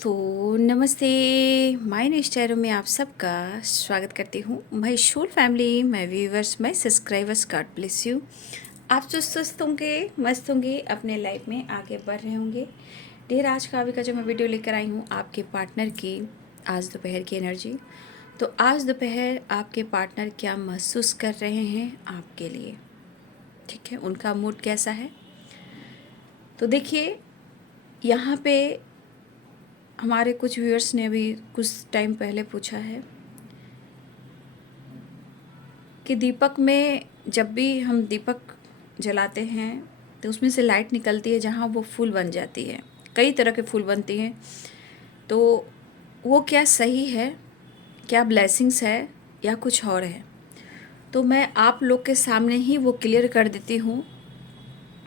दोस्तों नमस्ते। My next arrow में आप सबका स्वागत करती हूँ। My whole family, my viewers, my subscribers, God bless you. आप जो स्वस्थ होंगे, मस्त होंगे, अपने लाइफ में आगे बढ़ रहे होंगे। ढेर आज का जो मैं वीडियो लेकर आई हूँ आपके पार्टनर की आज दोपहर की एनर्जी। तो आज दोपहर आपके पार्टनर क्या महसूस कर रहे हैं आपके लिए, ठीक है, उनका मूड कैसा है। तो देखिए, यहाँ पे हमारे कुछ व्यूअर्स ने अभी कुछ टाइम पहले पूछा है कि दीपक में जब भी हम दीपक जलाते हैं तो उसमें से लाइट निकलती है, जहाँ वो फूल बन जाती है, कई तरह के फूल बनती हैं। तो वो क्या सही है, क्या ब्लेसिंग्स है या कुछ और है। तो मैं आप लोग के सामने ही वो क्लियर कर देती हूँ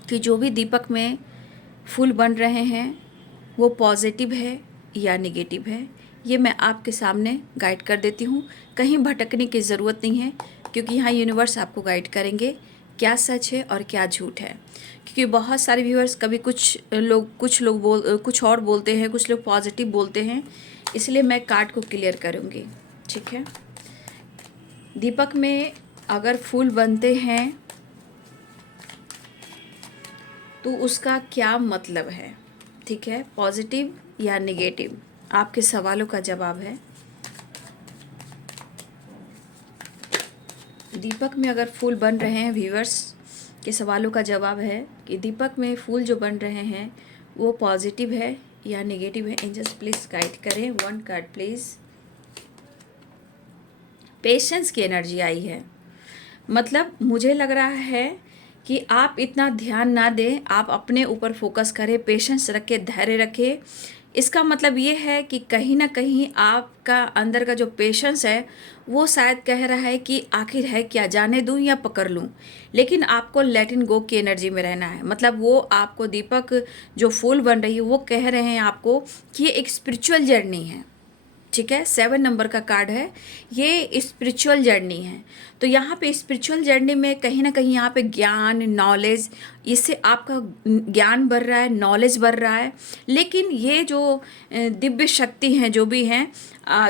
कि जो भी दीपक में फूल बन रहे हैं वो पॉजिटिव है या नेगेटिव है, ये मैं आपके सामने गाइड कर देती हूँ। कहीं भटकने की ज़रूरत नहीं है, क्योंकि यहाँ यूनिवर्स आपको गाइड करेंगे क्या सच है और क्या झूठ है। क्योंकि बहुत सारे व्यूअर्स कभी कुछ लोग कुछ और बोलते हैं, कुछ लोग पॉजिटिव बोलते हैं, इसलिए मैं कार्ड को क्लियर करूँगी, ठीक है। दीपक में अगर फूल बनते हैं तो उसका क्या मतलब है, ठीक है, पॉजिटिव या नेगेटिव, आपके सवालों का जवाब है। दीपक में अगर फूल बन रहे हैं, व्यूअर्स के सवालों का जवाब है कि दीपक में फूल जो बन रहे हैं वो पॉजिटिव है या नेगेटिव है। एंजल्स प्लीज़ गाइड करें। One card please. पेशेंस की एनर्जी आई है, मतलब मुझे लग रहा है कि आप इतना ध्यान ना दें, आप अपने ऊपर फोकस करें, पेशेंस रखें, धैर्य रखें। इसका मतलब ये है कि कहीं ना कहीं आपका अंदर का जो पेशेंस है वो शायद कह रहा है कि आखिर है क्या, जाने दूं या पकड़ लूं। लेकिन आपको लेट इन गो की एनर्जी में रहना है। मतलब वो आपको दीपक जो फूल बन रही है वो कह रहे हैं आपको कि ये एक स्पिरिचुअल जर्नी है, ठीक है। 7 नंबर का कार्ड है, ये स्पिरिचुअल जर्नी है। तो यहाँ पे स्पिरिचुअल जर्नी में कहीं ना कहीं यहाँ पे ज्ञान, नॉलेज, इससे आपका ज्ञान बढ़ रहा है, नॉलेज बढ़ रहा है। लेकिन ये जो दिव्य शक्ति हैं, जो भी हैं,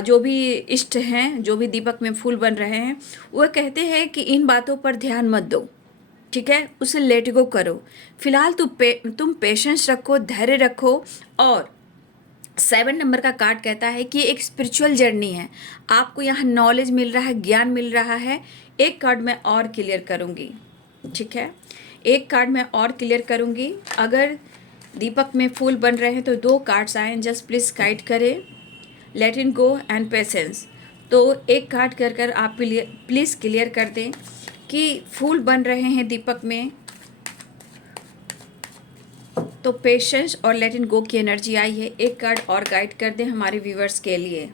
जो भी इष्ट हैं, जो भी दीपक में फूल बन रहे हैं, वो कहते हैं कि इन बातों पर ध्यान मत दो, ठीक है, उसे लेट गो करो। फिलहाल तुम पेशेंस रखो, धैर्य रखो। और 7 नंबर का कार्ड कहता है कि एक स्पिरिचुअल जर्नी है, आपको यहाँ नॉलेज मिल रहा है, ज्ञान मिल रहा है। एक कार्ड मैं और क्लियर करूँगी, ठीक है, एक कार्ड मैं और क्लियर करूँगी। अगर दीपक में फूल बन रहे हैं तो 2 कार्ड्स आए, जस्ट प्लीज़ गाइड करें। Let it go and patience. तो एक कार्ड कर आप प्लीज़ क्लियर कर दें कि फूल बन रहे हैं दीपक में, तो पेशेंस और लेट इन गो की एनर्जी आई है। एक कार्ड और गाइड कर दें हमारे व्यूवर्स के लिए।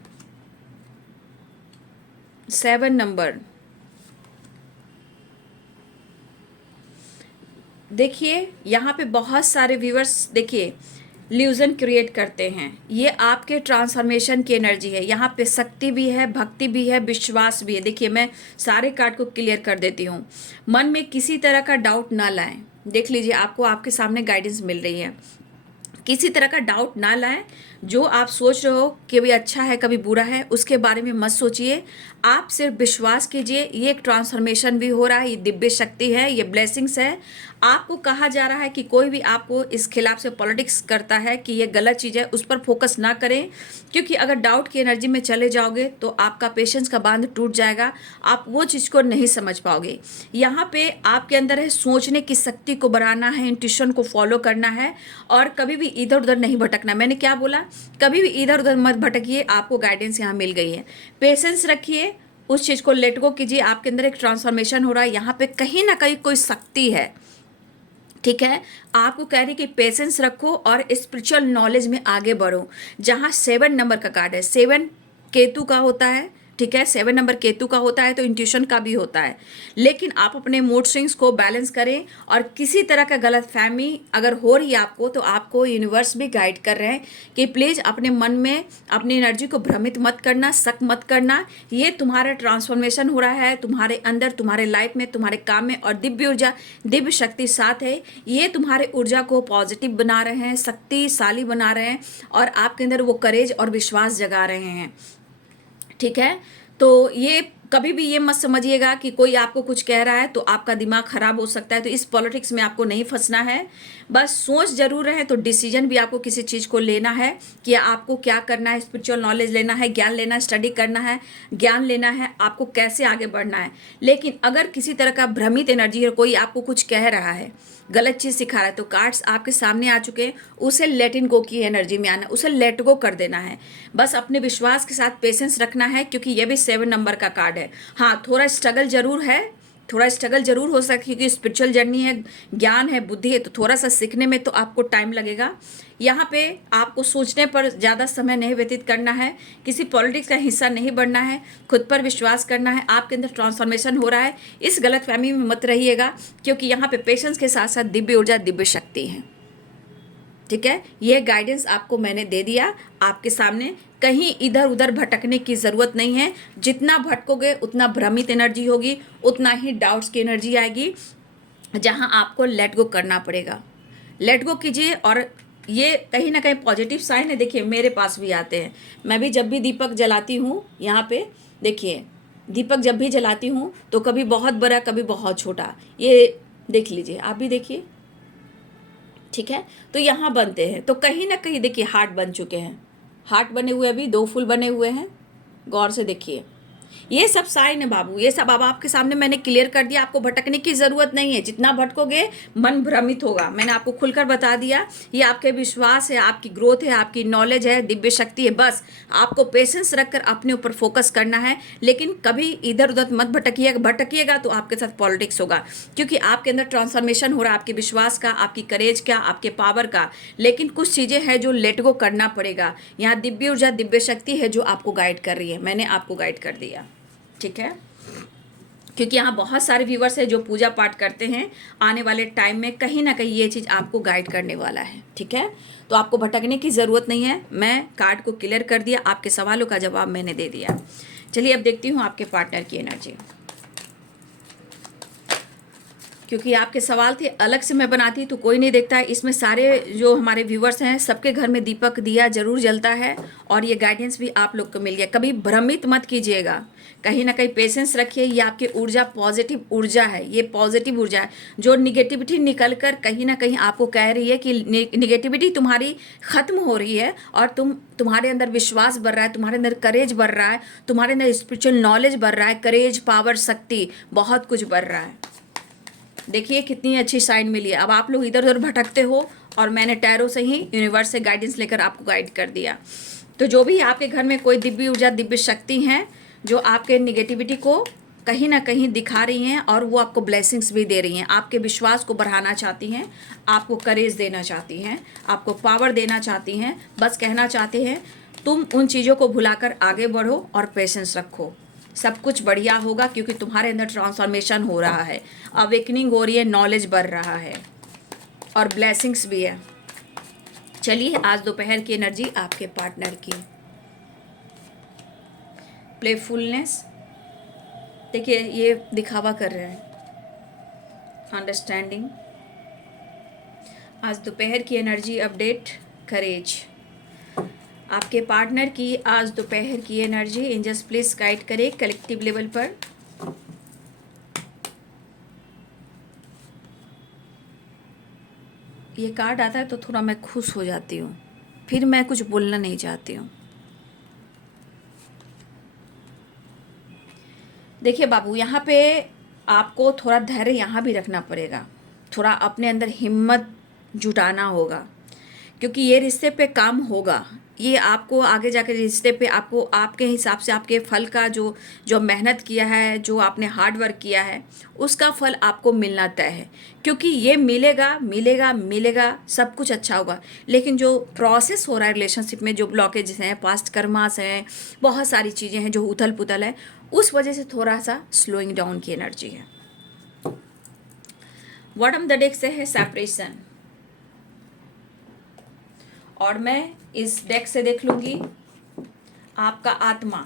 7 नंबर। देखिए, यहाँ पे बहुत सारे व्यूवर्स देखिए ल्यूजन क्रिएट करते हैं, ये आपके ट्रांसफॉर्मेशन की एनर्जी है। यहाँ पे शक्ति भी है, भक्ति भी है, विश्वास भी है। देखिए, मैं सारे कार्ड को क्लियर कर देती हूँ। मन में किसी तरह का डाउट ना लाएं। देख लीजिए, आपको आपके सामने गाइडेंस मिल रही है। किसी तरह का डाउट ना लाएं। जो आप सोच रहे हो कि भी अच्छा है कभी बुरा है, उसके बारे में मत सोचिए। आप सिर्फ विश्वास कीजिए, ये एक ट्रांसफॉर्मेशन भी हो रहा है, ये दिव्य शक्ति है, ये ब्लेसिंग्स है। आपको कहा जा रहा है कि कोई भी आपको इस खिलाफ से पॉलिटिक्स करता है कि ये गलत चीज़ है, उस पर फोकस ना करें। क्योंकि अगर डाउट की एनर्जी में चले जाओगे तो आपका पेशेंस का बांध टूट जाएगा, आप वो चीज़ को नहीं समझ पाओगे। यहाँ पे आपके अंदर है सोचने की शक्ति को बढ़ाना है, इंट्यूशन को फॉलो करना है, और कभी भी इधर उधर नहीं भटकना। मैंने क्या बोला, कभी भी इधर उधर मत भटकिए। आपको गाइडेंस यहाँ मिल गई है। पेशेंस रखिए, उस चीज़ को लेट गो कीजिए। आपके अंदर एक ट्रांसफॉर्मेशन हो रहा है, यहाँ पे कहीं ना कहीं कोई शक्ति है, ठीक है। आपको कह रही कि पेशेंस रखो और स्पिरिचुअल नॉलेज में आगे बढ़ो। जहाँ 7 नंबर का कार्ड है, 7 केतु का होता है, ठीक है। 7 नंबर केतु का होता है तो इंट्यूशन का भी होता है, लेकिन आप अपने मूड स्विंग्स को बैलेंस करें। और किसी तरह का गलत फहमी अगर हो रही है आपको, तो आपको यूनिवर्स भी गाइड कर रहे हैं कि प्लीज़ अपने मन में अपनी एनर्जी को भ्रमित मत करना, शक मत करना। ये तुम्हारा ट्रांसफॉर्मेशन हो रहा है तुम्हारे अंदर, तुम्हारे लाइफ में, तुम्हारे काम में, और दिव्य ऊर्जा, दिव्य शक्ति साथ है। ये तुम्हारे ऊर्जा को पॉजिटिव बना रहे हैं, शक्तिशाली बना रहे हैं, और आपके अंदर वो करेज और विश्वास जगा रहे हैं, ठीक है। तो ये कभी भी ये मत समझिएगा कि कोई आपको कुछ कह रहा है तो आपका दिमाग खराब हो सकता है। तो इस पॉलिटिक्स में आपको नहीं फंसना है, बस सोच जरूर रहे तो डिसीजन भी आपको किसी चीज़ को लेना है कि आपको क्या करना है। स्पिरिचुअल नॉलेज लेना है, ज्ञान लेना है, स्टडी करना है, ज्ञान लेना है, आपको कैसे आगे बढ़ना है। लेकिन अगर किसी तरह का भ्रमित एनर्जी है, कोई आपको कुछ कह रहा है, गलत चीज़ सिखा रहा है, तो कार्ड्स आपके सामने आ चुके हैं, उसे लेट इन गो की एनर्जी में आना, उसे लेट गो कर देना है। बस अपने विश्वास के साथ पेशेंस रखना है, क्योंकि ये भी 7 नंबर का कार्ड है। हाँ, थोड़ा स्ट्रगल जरूर है, थोड़ा स्ट्रगल जरूर हो सकता है, क्योंकि स्पिरिचुअल जर्नी है, ज्ञान है, बुद्धि है, तो थोड़ा सा सीखने में तो आपको टाइम लगेगा। यहाँ पे आपको सोचने पर ज़्यादा समय नहीं व्यतीत करना है, किसी पॉलिटिक्स का हिस्सा नहीं बनना है, खुद पर विश्वास करना है। आपके अंदर ट्रांसफॉर्मेशन हो रहा है, इस गलतफहमी में मत रहिएगा, क्योंकि यहाँ पे पेशेंस के साथ साथ दिव्य ऊर्जा, दिव्य शक्ति है, ठीक है। ये गाइडेंस आपको मैंने दे दिया आपके सामने। कहीं इधर उधर भटकने की ज़रूरत नहीं है। जितना भटकोगे उतना भ्रमित एनर्जी होगी, उतना ही डाउट्स की एनर्जी आएगी, जहां आपको लेट गो करना पड़ेगा। लेट गो कीजिए, और ये कहीं ना कहीं पॉजिटिव साइन है। देखिए मेरे पास भी आते हैं, मैं भी जब भी दीपक जलाती हूँ, यहाँ पे देखिए दीपक जब भी जलाती हूँ तो कभी बहुत बड़ा, कभी बहुत छोटा, ये देख लीजिए, आप भी देखिए, ठीक है। तो यहाँ बनते हैं, तो कहीं ना कहीं देखिए हार्ट बन चुके हैं, हार्ट बने हुए, अभी 2 फूल बने हुए हैं, गौर से देखिए। ये सब साइन है बाबू, ये सब अब आपके सामने मैंने क्लियर कर दिया। आपको भटकने की ज़रूरत नहीं है, जितना भटकोगे मन भ्रमित होगा। मैंने आपको खुलकर बता दिया, ये आपके विश्वास है, आपकी ग्रोथ है, आपकी नॉलेज है, दिव्य शक्ति है। बस आपको पेशेंस रखकर अपने ऊपर फोकस करना है, लेकिन कभी इधर उधर मत भटकिएगा। भटकिएगा तो आपके साथ पॉलिटिक्स होगा, क्योंकि आपके अंदर ट्रांसफॉर्मेशन हो रहा है, आपके विश्वास का, आपकी करेज का, आपके पावर का। लेकिन कुछ चीज़ें हैं जो लेट गो करना पड़ेगा। यहाँ दिव्य ऊर्जा, दिव्य शक्ति है जो आपको गाइड कर रही है, मैंने आपको गाइड कर दिया, ठीक है। क्योंकि यहाँ बहुत सारे व्यूवर्स हैं जो पूजा पाठ करते हैं, आने वाले टाइम में कहीं ना कहीं ये चीज़ आपको गाइड करने वाला है, ठीक है। तो आपको भटकने की ज़रूरत नहीं है, मैं कार्ड को क्लियर कर दिया, आपके सवालों का जवाब मैंने दे दिया। चलिए अब देखती हूँ आपके पार्टनर की एनर्जी, क्योंकि आपके सवाल थे, अलग से मैं बनाती तो कोई नहीं देखता है। इसमें सारे जो हमारे व्यूवर्स हैं सबके घर में दीपक दिया जरूर जलता है, और ये गाइडेंस भी आप लोग को मिल गया। कभी भ्रमित मत कीजिएगा, कहीं ना कहीं पेशेंस रखिए। ये आपकी ऊर्जा पॉजिटिव ऊर्जा है, ये पॉजिटिव ऊर्जा है। जो निगेटिविटी निकल कर कहीं ना कहीं आपको कह रही है कि निगेटिविटी तुम्हारी ख़त्म हो रही है, और तुम्हारे अंदर विश्वास बढ़ रहा है, तुम्हारे अंदर करेज बढ़ रहा है, तुम्हारे अंदर स्पिरिचुअल नॉलेज बढ़ रहा है, करेज, पावर, शक्ति, बहुत कुछ बढ़ रहा है। देखिए कितनी अच्छी साइन मिली है। अब आप लोग इधर उधर भटकते हो, और मैंने टैरो से ही, यूनिवर्स से गाइडेंस लेकर आपको गाइड कर दिया। तो जो भी आपके घर में कोई दिव्य ऊर्जा, दिव्य शक्ति हैं जो आपके निगेटिविटी को कहीं ना कहीं दिखा रही हैं, और वो आपको ब्लेसिंग्स भी दे रही हैं, आपके विश्वास को बढ़ाना चाहती हैं, आपको करेज देना चाहती हैं, आपको पावर देना चाहती हैं, बस कहना चाहते हैं तुम उन चीज़ों को भुलाकर आगे बढ़ो और पेशेंस रखो, सब कुछ बढ़िया होगा। क्योंकि तुम्हारे अंदर ट्रांसफॉर्मेशन हो रहा है, अवेकनिंग हो रही है, नॉलेज बढ़ रहा है, और ब्लेसिंग्स भी है। चलिए आज दोपहर की एनर्जी आपके पार्टनर की, प्लेफुलनेस, देखिए ये दिखावा कर रहे हैं, अंडरस्टैंडिंग। आज दोपहर की एनर्जी अपडेट, करेज। आपके पार्टनर की आज दोपहर की एनर्जी एंजल्स प्लीज गाइड करें कलेक्टिव लेवल पर। ये कार्ड आता है तो थोड़ा मैं खुश हो जाती हूँ, फिर मैं कुछ बोलना नहीं चाहती हूँ। देखिए बाबू, यहाँ पे आपको थोड़ा धैर्य यहाँ भी रखना पड़ेगा, थोड़ा अपने अंदर हिम्मत जुटाना होगा, क्योंकि ये रिश्ते पे काम होगा। ये आपको आगे जाकर रिश्ते पे आपको आपके हिसाब से आपके फल का जो जो मेहनत किया है, जो आपने हार्ड वर्क किया है, उसका फल आपको मिलना तय है। क्योंकि ये मिलेगा मिलेगा मिलेगा, सब कुछ अच्छा होगा। लेकिन जो प्रोसेस हो रहा है रिलेशनशिप में, जो ब्लॉकेजेस हैं, पास्ट कर्मास हैं, बहुत सारी चीज़ें हैं, जो उथल पुथल है, उस वजह से थोड़ा सा स्लोइंग डाउन की एनर्जी है। बॉटम द डेक से है सेपरेशन, और मैं इस डेक से देख लूँगी आपका आत्मा,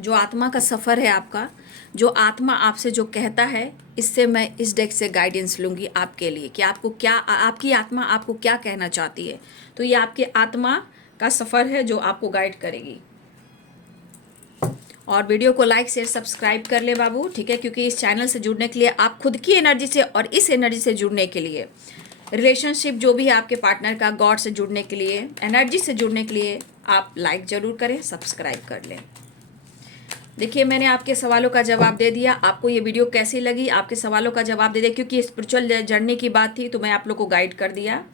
जो आत्मा का सफ़र है आपका, जो आत्मा आपसे जो कहता है, इससे मैं इस डेक से गाइडेंस लूँगी आपके लिए कि आपको क्या, आपकी आत्मा आपको क्या कहना चाहती है। तो ये आपके आत्मा का सफ़र है जो आपको गाइड करेगी। और वीडियो को लाइक शेयर सब्सक्राइब कर ले बाबू, ठीक है, क्योंकि इस चैनल से जुड़ने के लिए, आप खुद की एनर्जी से और इस एनर्जी से जुड़ने के लिए, रिलेशनशिप जो भी है आपके पार्टनर का, गॉड से जुड़ने के लिए, एनर्जी से जुड़ने के लिए, आप लाइक ज़रूर करें, सब्सक्राइब कर लें। देखिए, मैंने आपके सवालों का जवाब दे दिया। आपको ये वीडियो कैसी लगी, आपके सवालों का जवाब दे दिया, क्योंकि स्पिरिचुअल जर्नी की बात थी तो मैं आप लोग को गाइड कर दिया।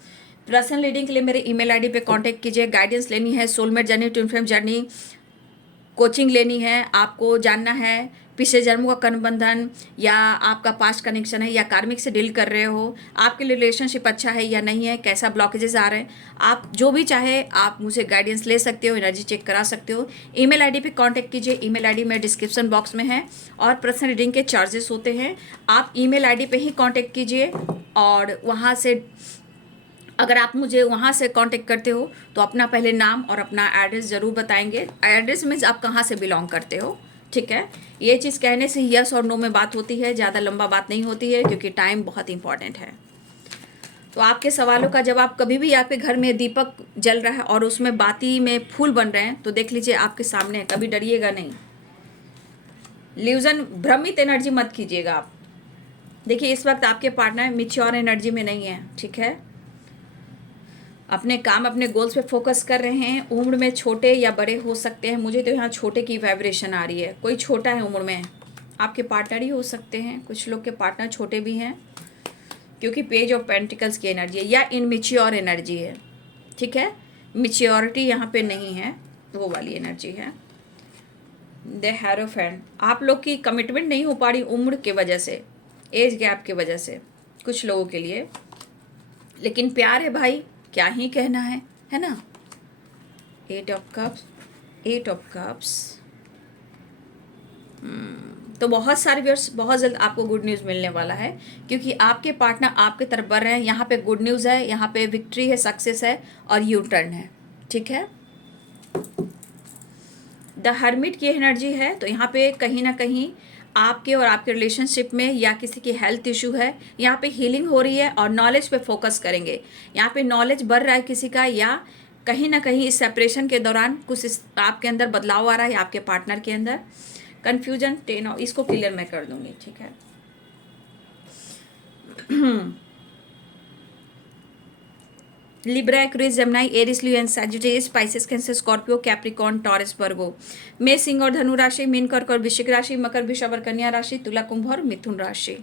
पर्सनल रीडिंग के लिए मेरे ईमेल आईडी पे कांटेक्ट कीजिए। गाइडेंस लेनी है, soulmate journey, twin flame journey, coaching लेनी है, आपको जानना है पिछले जन्मों का कर्म बंधन, या आपका पास्ट कनेक्शन है, या कार्मिक से डील कर रहे हो, आपके लिए रिलेशनशिप अच्छा है या नहीं है, कैसा ब्लॉकेजेस आ रहे हैं, आप जो भी चाहे आप मुझे गाइडेंस ले सकते हो, एनर्जी चेक करा सकते हो। ईमेल आईडी पे कांटेक्ट कीजिए। ईमेल आईडी मेरे डिस्क्रिप्शन बॉक्स में है। और पर्सनल रीडिंग के चार्जेस होते हैं, आप ईमेल आईडी पे ही कांटेक्ट कीजिए। और वहाँ से अगर आप मुझे वहाँ से कांटेक्ट करते हो तो अपना पहले नाम और अपना एड्रेस ज़रूर बताएंगे। एड्रेस मीन्स आप कहाँ से बिलोंग करते हो, ठीक है। ये चीज़ कहने से यस और नो में बात होती है, ज़्यादा लंबा बात नहीं होती है, क्योंकि टाइम बहुत इंपॉर्टेंट है। तो आपके सवालों का जवाब, कभी भी आपके घर में दीपक जल रहा है और उसमें बाती में फूल बन रहे हैं, तो देख लीजिए आपके सामने, कभी डरिएगा नहीं। ल्यूजन, भ्रमित एनर्जी मत कीजिएगा आप। देखिए, इस वक्त आपके पार्टनर मिच्योर एनर्जी में नहीं है, ठीक है। अपने काम, अपने गोल्स पे फोकस कर रहे हैं। उम्र में छोटे या बड़े हो सकते हैं, मुझे तो यहाँ छोटे की वाइब्रेशन आ रही है। कोई छोटा है उम्र में, आपके पार्टनर ही हो सकते हैं, कुछ लोग के पार्टनर छोटे भी हैं, क्योंकि पेज ऑफ पेंटिकल्स की एनर्जी है, या इनमेच्योर एनर्जी है, ठीक है। मेच्योरिटी यहाँ पे नहीं है, वो वाली एनर्जी है। द हेरोफेंट, आप लोग की कमिटमेंट नहीं हो पा रही उम्र के वजह से, एज गैप के वजह से कुछ लोगों के लिए, लेकिन प्यार है भाई, क्या ही कहना है ना। 8 ऑफ कप्स, 8 ऑफ कप्स। तो बहुत सारे व्यूअर्स, बहुत जल्द आपको गुड न्यूज़ मिलने वाला है, क्योंकि आपके पार्टनर आपके तरफ बढ़ रहे हैं। यहाँ पे गुड न्यूज़ है, यहाँ पे विक्ट्री है, सक्सेस है और यू टर्न है, ठीक है। द हर्मिट की एनर्जी है, तो यहाँ पे कहीं ना कहीं आपके और आपके रिलेशनशिप में, या किसी की हेल्थ इशू है, यहाँ पे हीलिंग हो रही है, और नॉलेज पे फोकस करेंगे। यहाँ पे नॉलेज बढ़ रहा है किसी का, या कहीं ना कहीं इस सेपरेशन के दौरान कुछ आपके अंदर बदलाव आ रहा है, आपके पार्टनर के अंदर। कन्फ्यूजन 10, इसको क्लियर मैं कर दूंगी, ठीक है। Libra, Aquarius, Gemini, Aries, Leo and Sagittarius, Pisces, Cancer, Scorpio, Capricorn, Taurus, Virgo. मेष, सिंह और धनु राशि, मीन, कर्क और वृश्चिक राशि, मकर, वृषभ और कन्या राशि, तुला, कुंभ और मिथुन राशि।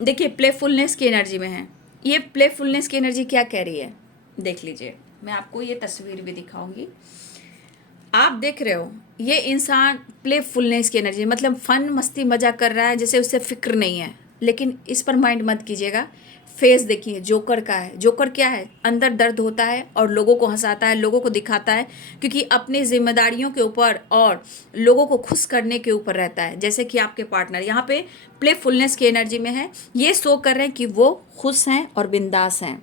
देखिए, प्लेफुलनेस की एनर्जी में है। ये प्लेफुलनेस की एनर्जी क्या कह रही है, देख लीजिए। मैं आपको ये तस्वीर भी दिखाऊंगी। आप देख रहे हो, ये इंसान प्लेफुलनेस की एनर्जी, मतलब फन, मस्ती, मजा कर रहा है, जैसे उससे फिक्र नहीं है। लेकिन इस पर माइंड मत कीजिएगा। फेस देखिए, जोकर का है। जोकर क्या है, अंदर दर्द होता है और लोगों को हंसाता है, लोगों को दिखाता है, क्योंकि अपनी जिम्मेदारियों के ऊपर और लोगों को खुश करने के ऊपर रहता है। जैसे कि आपके पार्टनर यहाँ पे प्लेफुलनेस की एनर्जी में है, ये शो कर रहे हैं कि वो खुश हैं और बिंदास हैं,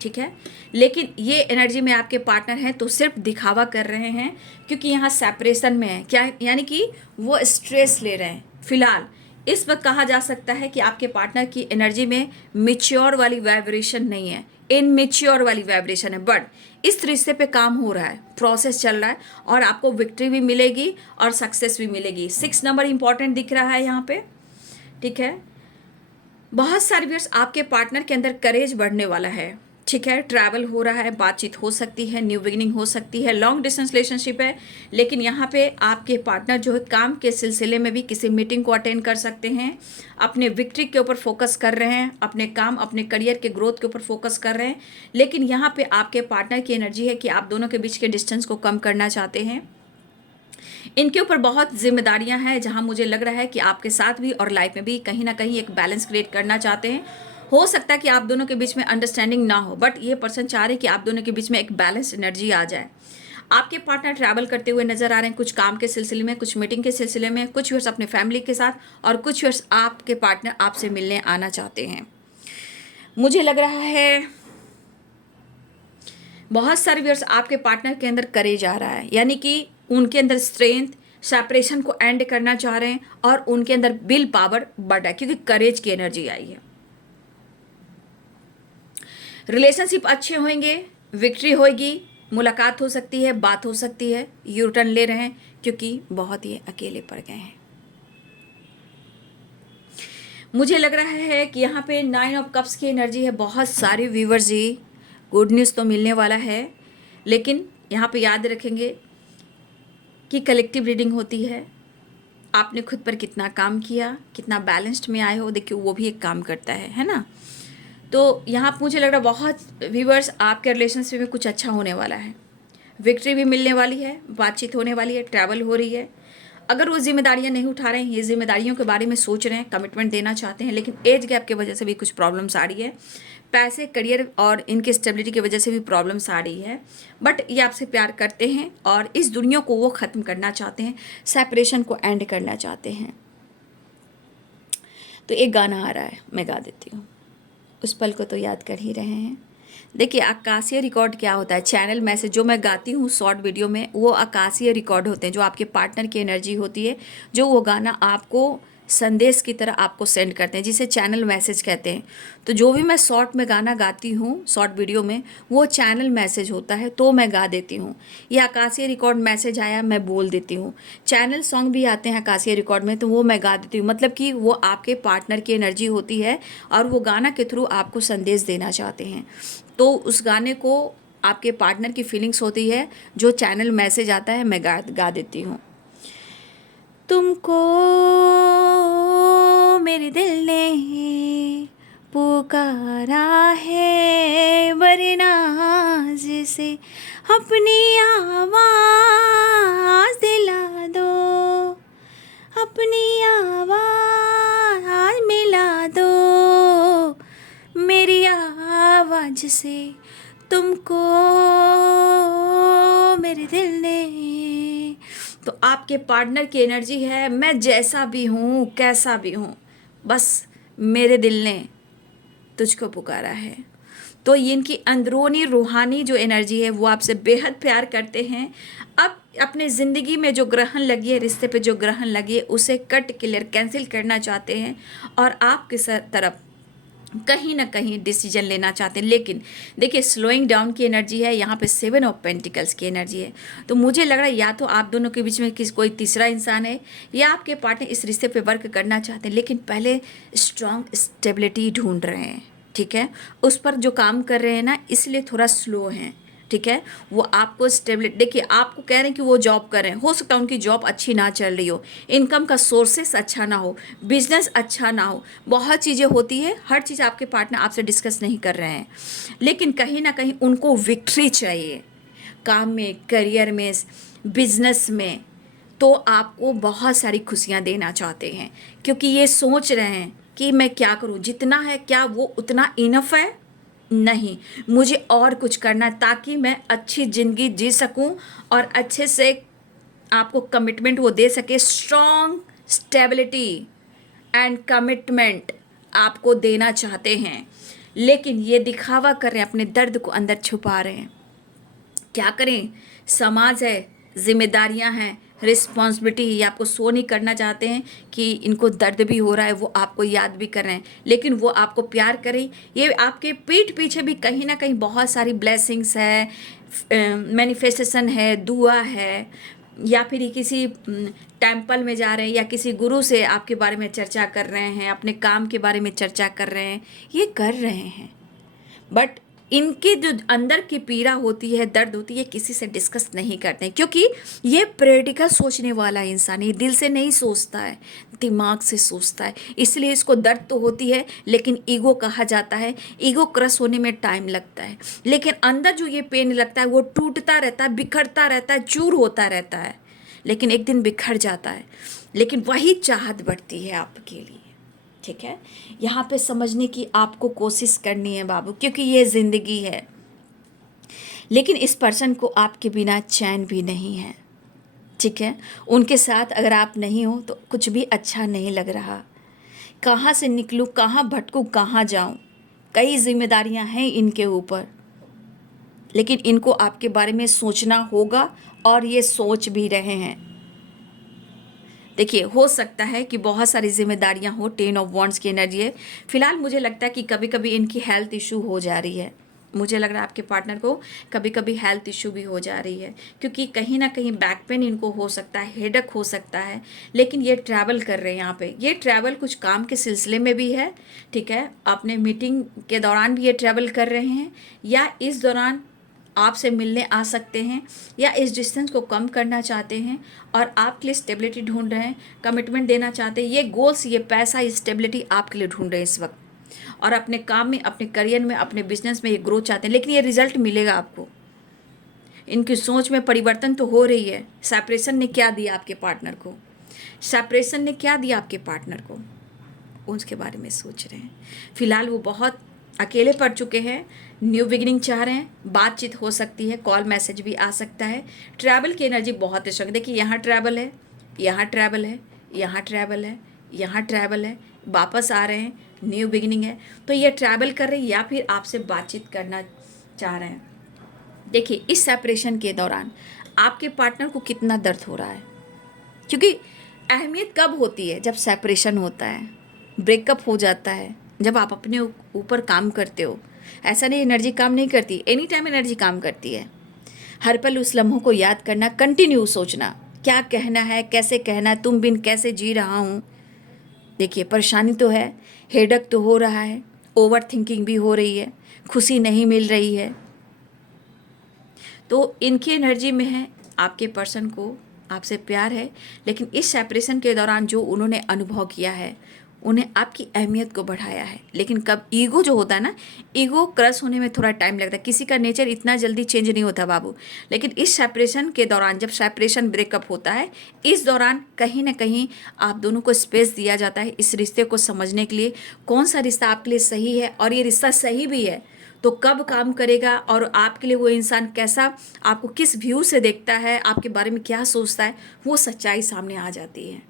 ठीक है। लेकिन ये एनर्जी में आपके पार्टनर हैं तो सिर्फ दिखावा कर रहे हैं, क्योंकि यहाँ सेपरेशन में है। क्या, यानी कि वो स्ट्रेस ले रहे हैं फिलहाल। इस वक्त कहा जा सकता है कि आपके पार्टनर की एनर्जी में मेच्योर वाली वाइब्रेशन नहीं है, इनमेच्योर वाली वाइब्रेशन है। बट इस रिश्ते पे काम हो रहा है, प्रोसेस चल रहा है, और आपको विक्ट्री भी मिलेगी और सक्सेस भी मिलेगी। 6 नंबर इंपॉर्टेंट दिख रहा है यहाँ पे, ठीक है। बहुत सारे व्यूअर्स, आपके पार्टनर के अंदर करेज बढ़ने वाला है, ठीक है, ट्रैवल हो रहा है, बातचीत हो सकती है, न्यू बिगिनिंग हो सकती है, लॉन्ग डिस्टेंस रिलेशनशिप है। लेकिन यहाँ पे आपके पार्टनर जो है काम के सिलसिले में भी किसी मीटिंग को अटेंड कर सकते हैं, अपने विक्ट्री के ऊपर फोकस कर रहे हैं, अपने काम अपने करियर के ग्रोथ के ऊपर फोकस कर रहे हैं। लेकिन यहाँ पे आपके पार्टनर की एनर्जी है कि आप दोनों के बीच के डिस्टेंस को कम करना चाहते हैं। इनके ऊपर बहुत जिम्मेदारियां हैं, जहां मुझे लग रहा है कि आपके साथ भी और लाइफ में भी कहीं ना कहीं एक बैलेंस क्रिएट करना चाहते हैं। हो सकता है कि आप दोनों के बीच में अंडरस्टैंडिंग ना हो, बट ये पर्सन चाह रहे हैं कि आप दोनों के बीच में एक बैलेंस एनर्जी आ जाए। आपके पार्टनर ट्रैवल करते हुए नजर आ रहे हैं, कुछ काम के सिलसिले में, कुछ मीटिंग के सिलसिले में, कुछ व्यूअर्स अपने फैमिली के साथ और कुछ व्यूअर्स आपके पार्टनर आपसे मिलने आना चाहते हैं। मुझे लग रहा है बहुत सारे व्यूअर्स आपके पार्टनर के अंदर करेज आ रहा है, यानी कि उनके अंदर स्ट्रेंथ, सेपरेशन को एंड करना चाह रहे हैं और उनके अंदर विल पावर बढ़ रहा है क्योंकि करेज की एनर्जी आई है। रिलेशनशिप अच्छे होंगे, विक्ट्री होगी, मुलाकात हो सकती है, बात हो सकती है। यू टर्न ले रहे हैं क्योंकि बहुत ही अकेले पड़ गए हैं। मुझे लग रहा है कि यहाँ पे 9 ऑफ कप्स की एनर्जी है। बहुत सारे व्यूवर्स जी, गुड न्यूज़ तो मिलने वाला है, लेकिन यहाँ पे याद रखेंगे कि कलेक्टिव रीडिंग होती है। आपने खुद पर कितना काम किया, कितना बैलेंस्ड में आए हो, देखिए वो भी एक काम करता है ना। तो यहाँ मुझे लग रहा है बहुत व्यूवर्स आपके रिलेशनशिप में कुछ अच्छा होने वाला है, विक्ट्री भी मिलने वाली है, बातचीत होने वाली है, ट्रैवल हो रही है। अगर वो जिम्मेदारियां नहीं उठा रहे हैं, ये जिम्मेदारियों के बारे में सोच रहे हैं, कमिटमेंट देना चाहते हैं, लेकिन एज गैप की वजह से भी कुछ प्रॉब्लम्स आ रही है, पैसे, करियर और इनकी स्टेबिलिटी की वजह से भी प्रॉब्लम्स आ रही है। बट ये आपसे प्यार करते हैं और इस दुनिया को वो ख़त्म करना चाहते हैं, सेपरेशन को एंड करना चाहते हैं। तो एक गाना आ रहा है, मैं गा देती हूँ। उस पल को तो याद कर ही रहे हैं। देखिए आकाशीय रिकॉर्ड क्या होता है, चैनल मैसेज जो मैं गाती हूँ शॉर्ट वीडियो में, वो आकाशीय रिकॉर्ड होते हैं, जो आपके पार्टनर की एनर्जी होती है, जो वो गाना आपको संदेश की तरह आपको सेंड करते हैं, जिसे चैनल मैसेज कहते हैं। तो जो भी मैं शॉर्ट में गाना गाती हूँ शॉर्ट वीडियो में, वो चैनल मैसेज होता है, तो मैं गा देती हूँ। ये आकाशीय रिकॉर्ड मैसेज आया, मैं बोल देती हूँ। चैनल सॉन्ग भी आते हैं आकाशीय रिकॉर्ड में, तो वो मैं गा देती हूँ। मतलब कि वो आपके पार्टनर की एनर्जी होती है और वो गाना के थ्रू आपको संदेश देना चाहते हैं। तो उस गाने को आपके पार्टनर की फीलिंग्स होती है, जो चैनल मैसेज आता है मैं गा देती हूँ। तुमको मेरे दिल ने पुकारा है, वरना से अपनी आवाज़ दिला दो, अपनी आवाज़ मिला दो, मेरी आवाज़ से तुमको मेरे दिल ने। तो आपके पार्टनर की एनर्जी है, मैं जैसा भी हूँ, कैसा भी हूँ, बस मेरे दिल ने तुझको पुकारा है। तो ये इनकी अंदरूनी रूहानी जो एनर्जी है, वो आपसे बेहद प्यार करते हैं। अब अपने ज़िंदगी में जो ग्रहण लगी है, रिश्ते पे जो ग्रहण लगी है, उसे कट क्लियर कैंसिल करना चाहते हैं और आपकी तरफ कहीं ना कहीं डिसीजन लेना चाहते हैं। लेकिन देखिए स्लोइंग डाउन की एनर्जी है, यहाँ पे 7 ऑफ पेंटिकल्स की एनर्जी है। तो मुझे लग रहा है या तो आप दोनों के बीच में कोई तीसरा इंसान है, या आपके पार्टनर इस रिश्ते पे वर्क करना चाहते हैं, लेकिन पहले स्ट्रॉन्ग स्टेबिलिटी ढूंढ रहे हैं। ठीक है, उस पर जो काम कर रहे हैं ना, इसलिए थोड़ा स्लो हैं। ठीक है, वो आपको स्टेबिलिटी, देखिए आपको कह रहे हैं कि वो जॉब कर रहे हैं, हो सकता है उनकी जॉब अच्छी ना चल रही हो, इनकम का सोर्सेस अच्छा ना हो, बिजनेस अच्छा ना हो, बहुत चीज़ें होती है, हर चीज़ आपके पार्टनर आपसे डिस्कस नहीं कर रहे हैं, लेकिन कहीं ना कहीं उनको विक्ट्री चाहिए काम में, करियर में, बिजनेस में। तो आपको बहुत सारी खुशियाँ देना चाहते हैं, क्योंकि ये सोच रहे हैं कि मैं क्या करूँ, जितना है क्या वो उतना इनफ है, नहीं, मुझे और कुछ करना है ताकि मैं अच्छी ज़िंदगी जी सकूं और अच्छे से आपको कमिटमेंट वो दे सके। स्ट्रॉन्ग स्टेबिलिटी एंड कमिटमेंट आपको देना चाहते हैं, लेकिन ये दिखावा कर रहे हैं, अपने दर्द को अंदर छुपा रहे हैं। क्या करें, समाज है, जिम्मेदारियां हैं, रिस्पॉन्सिबिलिटी है, ये आपको शो नहीं करना चाहते हैं कि इनको दर्द भी हो रहा है, वो आपको याद भी कर रहे हैं, लेकिन वो आपको प्यार करें। ये आपके पीठ पीछे भी कहीं ना कहीं बहुत सारी ब्लेसिंग्स है, मैनिफेस्टेशन है, दुआ है, या फिर ये किसी टेम्पल में जा रहे हैं या किसी गुरु से आपके बारे में चर्चा कर रहे हैं, अपने काम के बारे में चर्चा कर रहे हैं, ये कर रहे हैं। बट इनके जो अंदर की पीड़ा होती है, दर्द होती है, किसी से डिस्कस नहीं करते हैं, क्योंकि ये प्रैक्टिकल सोचने वाला इंसान है, दिल से नहीं सोचता है, दिमाग से सोचता है। इसलिए इसको दर्द तो होती है, लेकिन ईगो कहा जाता है। ईगो क्रश होने में टाइम लगता है, लेकिन अंदर जो ये पेन लगता है वो टूटता रहता है, बिखरता रहता है, चूर होता रहता है, लेकिन एक दिन बिखर जाता है। लेकिन वही चाहत बढ़ती है आपके लिए, ठीक है। यहाँ पे समझने की आपको कोशिश करनी है बाबू, क्योंकि ये ज़िंदगी है। लेकिन इस पर्सन को आपके बिना चैन भी नहीं है, ठीक है। उनके साथ अगर आप नहीं हो तो कुछ भी अच्छा नहीं लग रहा। कहाँ से निकलूँ, कहाँ भटकूँ, कहाँ जाऊँ, कई जिम्मेदारियाँ हैं इनके ऊपर, लेकिन इनको आपके बारे में सोचना होगा और ये सोच भी रहे हैं। देखिए, हो सकता है कि बहुत सारी जिम्मेदारियां हो, 10 ऑफ वॉन्ड्स की एनर्जी है। फिलहाल मुझे लगता है कि कभी कभी इनकी हेल्थ इशू हो जा रही है। मुझे लग रहा है आपके पार्टनर को कभी कभी हेल्थ इशू भी हो जा रही है, क्योंकि कहीं ना कहीं बैक पेन इनको हो सकता है, हेडेक हो सकता है। लेकिन ये ट्रैवल कर रहे हैं यहाँ पे। ये ट्रैवल कुछ काम के सिलसिले में भी है, ठीक है। अपने मीटिंग के दौरान भी ये ट्रैवल कर रहे हैं, या इस दौरान आपसे मिलने आ सकते हैं, या इस डिस्टेंस को कम करना चाहते हैं और आपके लिए स्टेबिलिटी ढूंढ रहे हैं, कमिटमेंट देना चाहते हैं। ये गोल्स, ये पैसा, ये स्टेबिलिटी आपके लिए ढूंढ रहे हैं इस वक्त, और अपने काम में, अपने करियर में, अपने बिजनेस में ये ग्रोथ चाहते हैं। लेकिन ये रिजल्ट मिलेगा आपको। इनकी सोच में परिवर्तन तो हो रही है। सेपरेशन ने क्या दिया आपके पार्टनर को, सेपरेशन ने क्या दिया आपके पार्टनर को, उसके बारे में सोच रहे हैं। फिलहाल वो बहुत अकेले पड़ चुके हैं, न्यू बिगिनिंग चाह रहे हैं। बातचीत हो सकती है, कॉल मैसेज भी आ सकता है। ट्रैवल की एनर्जी बहुत स्ट्रांग। देखिए, यहाँ ट्रैवल है, यहाँ ट्रैवल है, यहाँ ट्रैवल है, यहाँ ट्रैवल है, वापस आ रहे हैं, न्यू बिगिनिंग है। तो ये ट्रैवल कर रहे हैं या फिर आपसे बातचीत करना चाह रहे हैं। देखिए, इस सेपरेशन के दौरान आपके पार्टनर को कितना दर्द हो रहा है, क्योंकि अहमियत कब होती है, जब सेपरेशन होता है, ब्रेकअप हो जाता है, जब आप अपने ऊपर काम करते हो। ऐसा नहीं एनर्जी काम नहीं करती, एनी टाइम एनर्जी काम करती है। हर पल उस लम्हों को याद करना, कंटिन्यू सोचना, क्या कहना है, कैसे कहना है, तुम बिन कैसे जी रहा हूँ। देखिए, परेशानी तो है, हेडेक तो हो रहा है, ओवर थिंकिंग भी हो रही है, खुशी नहीं मिल रही है। तो इनकी एनर्जी में है, आपके पर्सन को आपसे प्यार है, लेकिन इस सेपरेशन के दौरान जो उन्होंने अनुभव किया है, उन्हें आपकी अहमियत को बढ़ाया है। लेकिन कब ईगो जो होता है ना, ईगो क्रश होने में थोड़ा टाइम लगता है। किसी का नेचर इतना जल्दी चेंज नहीं होता बाबू। लेकिन इस सेपरेशन के दौरान, जब सेपरेशन ब्रेकअप होता है, इस दौरान कहीं ना कहीं आप दोनों को स्पेस दिया जाता है इस रिश्ते को समझने के लिए, कौन सा रिश्ता आपके लिए सही है, और ये रिश्ता सही भी है तो कब काम करेगा, और आपके लिए वो इंसान कैसा, आपको किस व्यू से देखता है, आपके बारे में क्या सोचता है, वो सच्चाई सामने आ जाती है।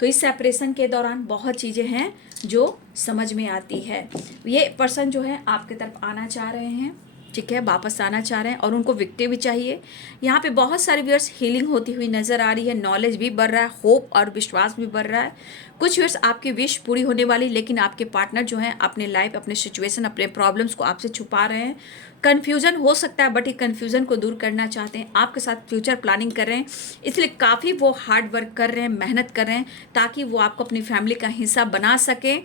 तो इस सेपरेशन के दौरान बहुत चीज़ें हैं जो समझ में आती है। ये पर्सन जो है आपके तरफ आना चाह रहे हैं, ठीक है, वापस आना चाह रहे हैं, और उनको विक्ट्री भी चाहिए। यहाँ पे बहुत सारे व्यूअर्स हीलिंग होती हुई नज़र आ रही है, नॉलेज भी बढ़ रहा है, होप और विश्वास भी बढ़ रहा है। कुछ व्यूअर्स आपकी विश पूरी होने वाली, लेकिन आपके पार्टनर जो हैं अपने लाइफ, अपने सिचुएशन, अपने प्रॉब्लम्स को आपसे छुपा रहे हैं। कन्फ्यूज़न हो सकता है, बट ये कन्फ्यूज़न को दूर करना चाहते हैं, आपके साथ फ्यूचर प्लानिंग कर रहे हैं। इसलिए काफ़ी वो हार्ड वर्क कर रहे हैं, मेहनत कर रहे हैं, ताकि वो आपको अपनी फैमिली का हिस्सा बना सकें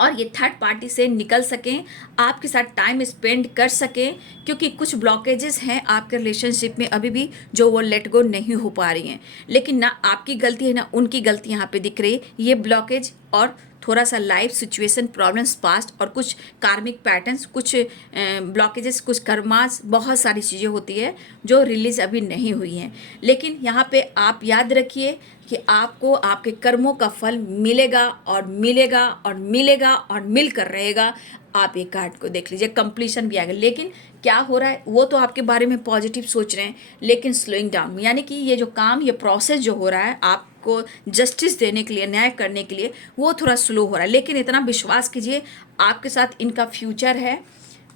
और ये थर्ड पार्टी से निकल सकें, आपके साथ टाइम स्पेंड कर सकें। क्योंकि कुछ ब्लॉकेजेस हैं आपके रिलेशनशिप में अभी भी, जो वो लेट गो नहीं हो पा रही हैं। लेकिन ना आपकी गलती है, ना उनकी गलती यहाँ पे दिख रही है। ये ब्लॉकेज और थोड़ा सा लाइफ सिचुएशन, प्रॉब्लम्स पास्ट, और कुछ कार्मिक पैटर्न्स, कुछ ब्लॉकेजेस, कुछ कर्मास, बहुत सारी चीज़ें होती है जो रिलीज अभी नहीं हुई हैं। लेकिन यहाँ पे आप याद रखिए कि आपको आपके कर्मों का फल मिलेगा, और मिलेगा, और मिलेगा, और मिलकर रहेगा। आप एक कार्ड को देख लीजिए, कंप्लीशन भी आएगा। लेकिन क्या हो रहा है, वो तो आपके बारे में पॉजिटिव सोच रहे हैं, लेकिन स्लोइंग डाउन, यानी कि ये जो काम, ये प्रोसेस जो हो रहा है आपको जस्टिस देने के लिए, न्याय करने के लिए, वो थोड़ा स्लो हो रहा है। लेकिन इतना विश्वास कीजिए, आपके साथ इनका फ्यूचर है,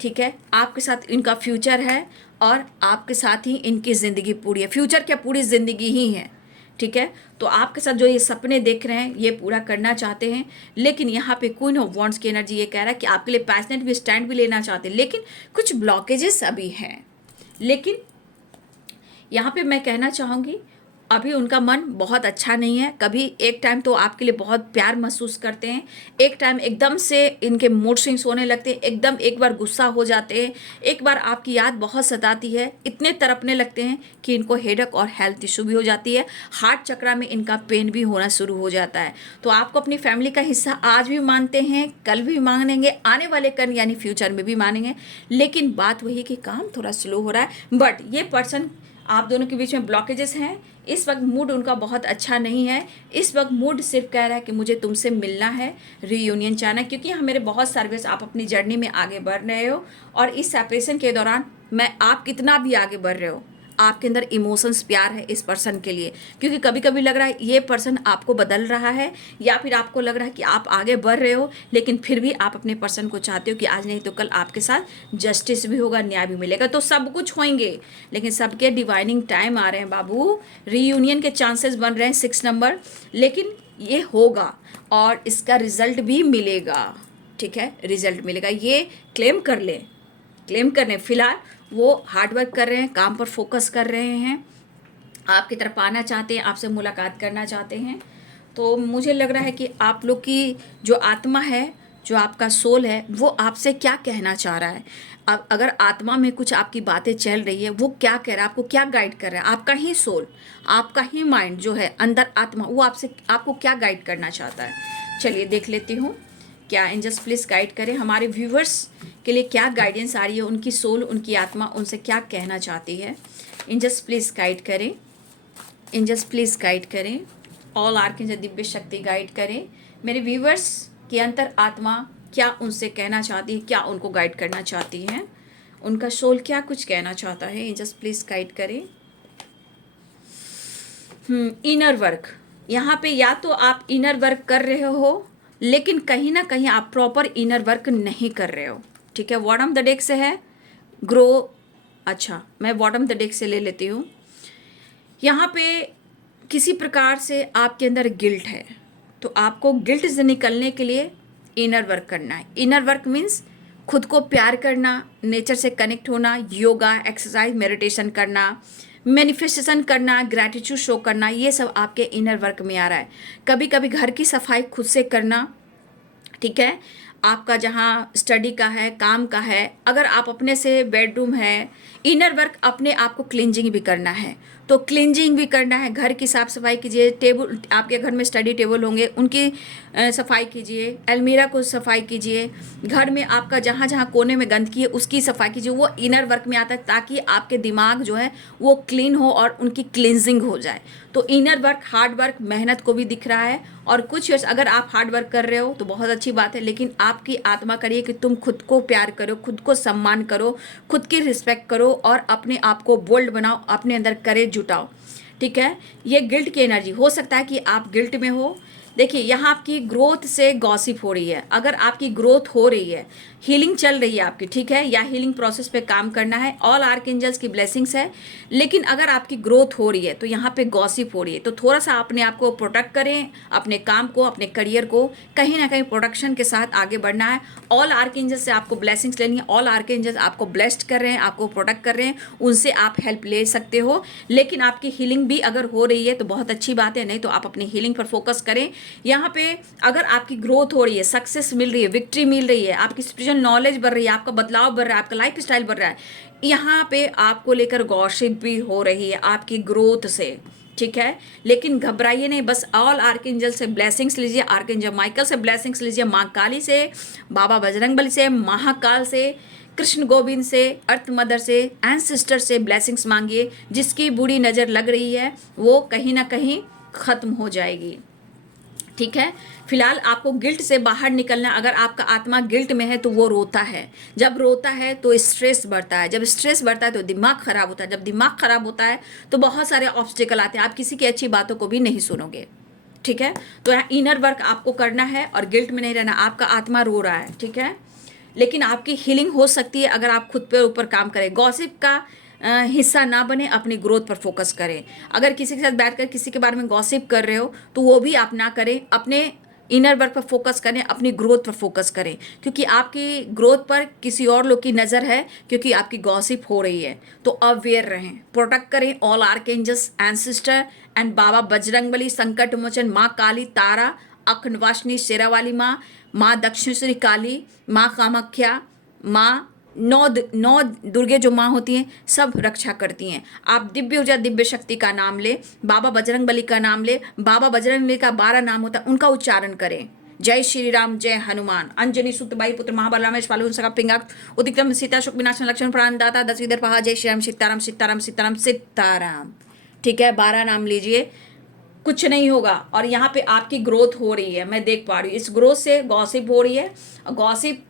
ठीक है, आपके साथ इनका फ्यूचर है, और आपके साथ ही इनकी ज़िंदगी पूरी है। फ्यूचर क्या, पूरी ज़िंदगी ही है, ठीक है। तो आपके साथ जो ये सपने देख रहे हैं, ये पूरा करना चाहते हैं। लेकिन यहाँ पे क्वीन ऑफ वॉन्ड्स की एनर्जी ये कह रहा है कि आपके लिए पैशनेट भी, स्टैंड भी लेना चाहते हैं, लेकिन कुछ ब्लॉकेजेस अभी हैं। लेकिन यहाँ पे मैं कहना चाहूँगी, अभी उनका मन बहुत अच्छा नहीं है। कभी एक टाइम तो आपके लिए बहुत प्यार महसूस करते हैं, एक टाइम एकदम से इनके मूड स्विंग्स होने लगते हैं, एकदम एक बार गुस्सा हो जाते हैं, एक बार आपकी याद बहुत सताती है, इतने तड़पने लगते हैं कि इनको हेडेक और हेल्थ इशू भी हो जाती है, हार्ट चक्रा में इनका पेन भी होना शुरू हो जाता है। तो आपको अपनी फैमिली का हिस्सा आज भी मानते हैं, कल भी मानेंगे, आने वाले कल यानी फ्यूचर में भी मानेंगे, लेकिन बात वही कि काम थोड़ा स्लो हो रहा है। बट ये पर्सन, आप दोनों के बीच में ब्लॉकेजेस हैं। इस वक्त मूड उनका बहुत अच्छा नहीं है। इस वक्त मूड सिर्फ कह रहा है कि मुझे तुमसे मिलना है, रीयूनियन चाहना है, क्योंकि मेरे बहुत सर्विस, आप अपनी जर्नी में आगे बढ़ रहे हो और इस सेपरेशन के दौरान मैं आप कितना भी आगे बढ़ रहे हो, आपके अंदर इमोशंस प्यार है इस पर्सन के लिए, क्योंकि कभी कभी लग रहा है ये पर्सन आपको बदल रहा है, या फिर आपको लग रहा है कि आप आगे बढ़ रहे हो, लेकिन फिर भी आप अपने पर्सन को चाहते हो कि आज नहीं तो कल आपके साथ जस्टिस भी होगा, न्याय भी मिलेगा। तो सब कुछ होंगे, लेकिन सबके डिवाइनिंग टाइम आ रहे हैं बाबू। रीयूनियन के चांसेस बन रहे हैं 6 नंबर, लेकिन ये होगा और इसका रिजल्ट भी मिलेगा। ठीक है, रिजल्ट मिलेगा, ये क्लेम कर लें, क्लेम कर लें। फिलहाल वो हार्डवर्क कर रहे हैं, काम पर फोकस कर रहे हैं, आपकी तरफ आना चाहते हैं, आपसे मुलाकात करना चाहते हैं। तो मुझे लग रहा है कि आप लोग की जो आत्मा है, जो आपका सोल है, वो आपसे क्या कहना चाह रहा है। अब अगर आत्मा में कुछ आपकी बातें चल रही है, वो क्या कह रहा है, आपको क्या गाइड कर रहा है, आपका ही सोल, आपका ही माइंड जो है अंदर आत्मा, वो आपसे आपको क्या गाइड करना चाहता है। चलिए देख लेती हूँ क्या एंजल्स प्लीज़ गाइड करें हमारे व्यूवर्स के लिए, क्या गाइडेंस आ रही है, उनकी सोल, उनकी आत्मा उनसे क्या कहना चाहती है। एंजल्स प्लीज़ गाइड करें, एंजल्स प्लीज़ गाइड करें, ऑल आर्कएंजल दिव्य शक्ति गाइड करें मेरे व्यूवर्स की अंतर आत्मा क्या उनसे कहना चाहती है, क्या उनको गाइड करना चाहती है, उनका सोल क्या कुछ कहना चाहता है। एंजल्स प्लीज़ गाइड करें। इनर वर्क, यहाँ पे या तो आप इनर वर्क कर रहे हो, लेकिन कहीं ना कहीं आप प्रॉपर इनर वर्क नहीं कर रहे हो। ठीक है, बॉटम द डेक से है ग्रो। अच्छा, मैं बॉटम द डेक से ले लेती हूँ। यहाँ पे किसी प्रकार से आपके अंदर गिल्ट है, तो आपको गिल्ट से निकलने के लिए इनर वर्क करना है। इनर वर्क मीन्स खुद को प्यार करना, नेचर से कनेक्ट होना, योगा, एक्सरसाइज, मेडिटेशन करना, मैनिफेस्टेशन करना, ग्रैटिट्यूड शो करना, ये सब आपके इनर वर्क में आ रहा है। कभी कभी घर की सफाई खुद से करना। ठीक है, आपका जहाँ स्टडी का है, काम का है, अगर आप अपने से बेडरूम है, इनर वर्क अपने आप को क्लींजिंग भी करना है, तो क्लींजिंग भी करना है। घर की साफ़ सफाई कीजिए, टेबल, आपके घर में स्टडी टेबल होंगे उनकी सफाई कीजिए, अलमीरा को सफाई कीजिए, घर में आपका जहाँ जहाँ कोने में गंदगी है उसकी सफाई कीजिए। वो इनर वर्क में आता है, ताकि आपके दिमाग जो है वो क्लीन हो और उनकी क्लींजिंग हो जाए। तो इनर वर्क, हार्ड वर्क, मेहनत को भी दिख रहा है। और कुछ अगर आप हार्ड वर्क कर रहे हो तो बहुत अच्छी बात है, लेकिन आपकी आत्मा करिए कि तुम खुद को प्यार करो, खुद को सम्मान करो, खुद की रिस्पेक्ट करो और अपने आप को बोल्ड बनाओ, अपने अंदर करेज जुटाओ। ठीक है, ये गिल्ट की एनर्जी हो सकता है कि आप गिल्ट में हो। देखिए, यहाँ आपकी ग्रोथ से गॉसिप हो रही है। अगर आपकी ग्रोथ हो रही है, हीलिंग चल रही है आपकी, ठीक है, या हीलिंग प्रोसेस पे काम करना है, ऑल आर्कएंजल्स की ब्लेसिंग्स है, लेकिन अगर आपकी ग्रोथ हो रही है तो यहाँ पे गॉसिप हो रही है। तो थोड़ा सा अपने आप को प्रोटेक्ट करें, अपने काम को, अपने करियर को, कहीं ना कहीं प्रोटेक्शन के साथ आगे बढ़ना है। ऑल आर्कएंजल्स से आपको ब्लेसिंग्स लेनी है, ऑल आर्कएंजल्स आपको ब्लेस्ड कर रहे हैं, आपको प्रोटेक्ट कर रहे हैं, उनसे आप हेल्प ले सकते हो। लेकिन आपकी हीलिंग भी अगर हो रही है तो बहुत अच्छी बात है, नहीं तो आप अपनी हीलिंग पर फोकस करें। यहाँ पे अगर आपकी ग्रोथ हो रही है, सक्सेस मिल रही है, विक्ट्री मिल रही है, आपकी स्पिरिचुअल नॉलेज बढ़ रही है, आपका बदलाव बढ़ रहा है, आपका लाइफ स्टाइल बढ़ रहा है, यहाँ पे आपको लेकर गॉसिप भी हो रही है आपकी ग्रोथ से। ठीक है, लेकिन घबराइए नहीं, बस ऑल आर्कएंजल से ब्लेसिंग्स लीजिए, आर्कएंजल माइकल से ब्लेसिंग्स लीजिए, माँ काली से, बाबा बजरंगबली से, महाकाल से, कृष्ण गोविंद से, अर्थ मदर से, एंसेस्टर से ब्लेसिंग्स मांगिए। जिसकी बुरी नज़र लग रही है वो कहीं ना कहीं ख़त्म हो जाएगी। ठीक है, फिलहाल आपको गिल्ट से बाहर निकलना। अगर आपका आत्मा गिल्ट में है तो वो रोता है, जब रोता है तो स्ट्रेस बढ़ता है, जब स्ट्रेस बढ़ता है तो दिमाग खराब होता है, जब दिमाग खराब होता है तो बहुत सारे ऑब्स्टिकल आते हैं, आप किसी की अच्छी बातों को भी नहीं सुनोगे। ठीक है, तो यहाँ इनर वर्क आपको करना है और गिल्ट में नहीं रहना। आपका आत्मा रो रहा है, ठीक है, लेकिन आपकी हीलिंग हो सकती है अगर आप खुद पे ऊपर काम करें। गॉसिप का हिस्सा ना बने, अपनी ग्रोथ पर फोकस करें। अगर किसी के साथ बैठकर किसी के बारे में गॉसिप कर रहे हो तो वो भी आप ना करें, अपने इनर वर्क पर फोकस करें, अपनी ग्रोथ पर फोकस करें, क्योंकि आपकी ग्रोथ पर किसी और लोग की नज़र है, क्योंकि आपकी गॉसिप हो रही है। तो अवेयर रहें, प्रोटेक्ट करें all archangels and sister and बाबा बजरंगबली, संकट मोचन, माँ काली, तारा, अखंडवासिनी, शेरावाली माँ, माँ दक्षिणेश्वरी काली, माँ कामाख्या, माँ नौ दुर्गे जो माँ होती हैं, सब रक्षा करती हैं। आप दिव्य ऊर्जा, दिव्य शक्ति का नाम ले, बाबा बजरंगबली का नाम ले, बाबा बजरंगबली का 12 नाम होता है, उनका उच्चारण करें। जय श्री राम, जय हनुमान, अंजनी सुत बाई पुत्र महाबलरामेश पालु सका पिंगाक उदिक्रम सीता शुक विनाशन लक्ष्मण प्राण दाता दशविधर पहा, जय श्री राम, सीताराम सीताराम सीताराम सीताराम। ठीक है, 12 नाम लीजिए, कुछ नहीं होगा। और यहाँ पे आपकी ग्रोथ हो रही है, मैं देख पा रही हूँ। इस ग्रोथ से गॉसिप हो रही है, और गॉसिप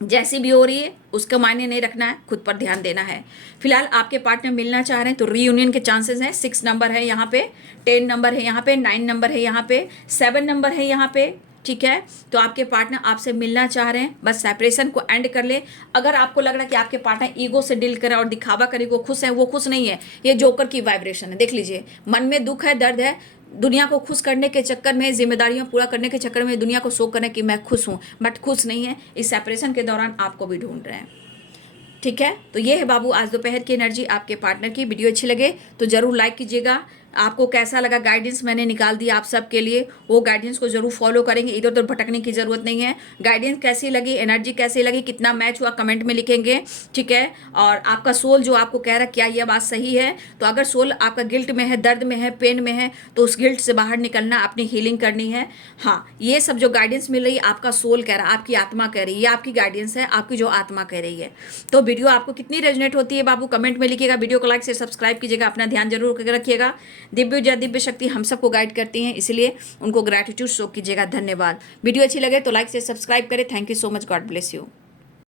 जैसी भी हो रही है उसका मायने नहीं रखना है, खुद पर ध्यान देना है। फिलहाल आपके पार्टनर मिलना चाह रहे हैं तो रीयूनियन के चांसेस हैं। 6 नंबर है यहाँ पे, 10 नंबर है यहाँ पे, 9 नंबर है यहाँ पे, 7 नंबर है यहाँ पे। ठीक है, तो आपके पार्टनर आपसे मिलना चाह रहे हैं, बस सेपरेशन को एंड कर ले। अगर आपको लग रहा है कि आपके पार्टनर ईगो से डील करे और दिखावा करे, वो खुश है, वो खुश नहीं है, ये जोकर की वाइब्रेशन है। देख लीजिए, मन में दुख है, दर्द है, दुनिया को खुश करने के चक्कर में, जिम्मेदारियां पूरा करने के चक्कर में दुनिया को शो करने कि मैं खुश हूँ, बट खुश नहीं है। इस सेपरेशन के दौरान आपको भी ढूंढ रहे हैं। ठीक है, तो ये है बाबू आज दोपहर की एनर्जी आपके पार्टनर की। वीडियो अच्छी लगे तो जरूर लाइक कीजिएगा। आपको कैसा लगा, गाइडेंस मैंने निकाल दिया आप सबके लिए, वो गाइडेंस को जरूर फॉलो करेंगे, इधर उधर भटकने की जरूरत नहीं है। गाइडेंस कैसी लगी, एनर्जी कैसी लगी, कितना मैच हुआ, कमेंट में लिखेंगे। ठीक है, और आपका सोल जो आपको कह रहा है क्या यह बात सही है, तो अगर सोल आपका गिल्ट में है, दर्द में है, पेन में है, तो उस गिल्ट से बाहर निकलना, अपनी हीलिंग करनी है। हाँ, ये सब जो गाइडेंस मिल रही है आपका सोल कह रहा है, आपकी आत्मा कह रही है, ये आपकी गाइडेंस है, आपकी जो आत्मा कह रही है। तो वीडियो आपको कितनी रेजोनेट होती है बाबू, कमेंट में लिखिएगा। वीडियो को लाइक से सब्सक्राइब कीजिएगा, अपना ध्यान जरूर रखिएगा। दिव्य ऊर्जा, दिव्य शक्ति हम सबको गाइड करती हैं, इसलिए उनको ग्रैटिट्यूड शो कीजिएगा। धन्यवाद। वीडियो अच्छी लगे तो लाइक से सब्सक्राइब करें। Thank you so much, God bless you.